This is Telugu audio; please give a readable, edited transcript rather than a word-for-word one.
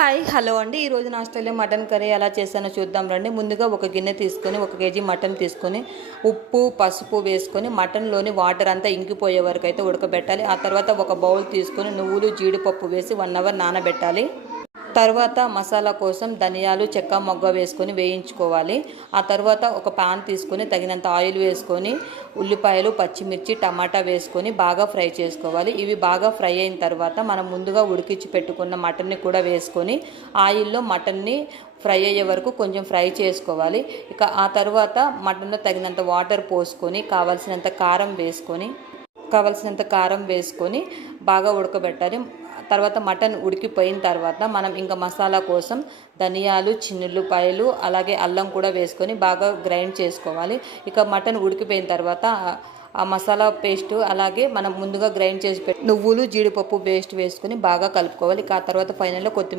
హాయ్ హలో అండి. ఈరోజు నాస్టాలో మటన్ కర్రీ ఎలా చేశానో చూద్దాం రండి. ముందుగా ఒక గిన్నె తీసుకొని 1 కేజీ మటన్ తీసుకొని ఉప్పు పసుపు వేసుకొని మటన్లోని వాటర్ అంతా ఇంకిపోయే వరకు అయితే ఉడకబెట్టాలి. ఆ తర్వాత ఒక బౌల్ తీసుకొని నువ్వులు జీడిపప్పు వేసి 1 అవర్ నానబెట్టాలి. తర్వాత మసాలా కోసం ధనియాలు చెక్క మొగ్గ వేసుకొని వేయించుకోవాలి. ఆ తర్వాత ఒక పాన్ తీసుకొని తగినంత ఆయిల్ వేసుకొని ఉల్లిపాయలు పచ్చిమిర్చి టమాటా వేసుకొని బాగా ఫ్రై చేసుకోవాలి. ఇవి బాగా ఫ్రై అయిన తర్వాత మనం ముందుగా ఉడికించి పెట్టుకున్న మటన్ని కూడా వేసుకొని ఆయిల్లో మటన్ని ఫ్రై అయ్యే వరకు కొంచెం ఫ్రై చేసుకోవాలి. ఇక ఆ తర్వాత మటన్లో తగినంత వాటర్ పోసుకొని కావలసినంత కారం వేసుకొని బాగా ఉడకబెట్టాలి. తర్వాత మటన్ ఉడికిపోయిన తర్వాత మనం ఇంకా మసాలా కోసం ధనియాలు చిన్నుల్లిపాయలు అలాగే అల్లం కూడా వేసుకొని బాగా గ్రైండ్ చేసుకోవాలి. ఇక మటన్ ఉడికిపోయిన తర్వాత ఆ మసాలా పేస్ట్ అలాగే మనం ముందుగా గ్రైండ్ చేసి నువ్వులు జీడిపప్పు పేస్ట్ వేసుకొని బాగా కలుపుకోవాలి. ఇక ఆ తర్వాత ఫైనల్లో కొత్తిమీర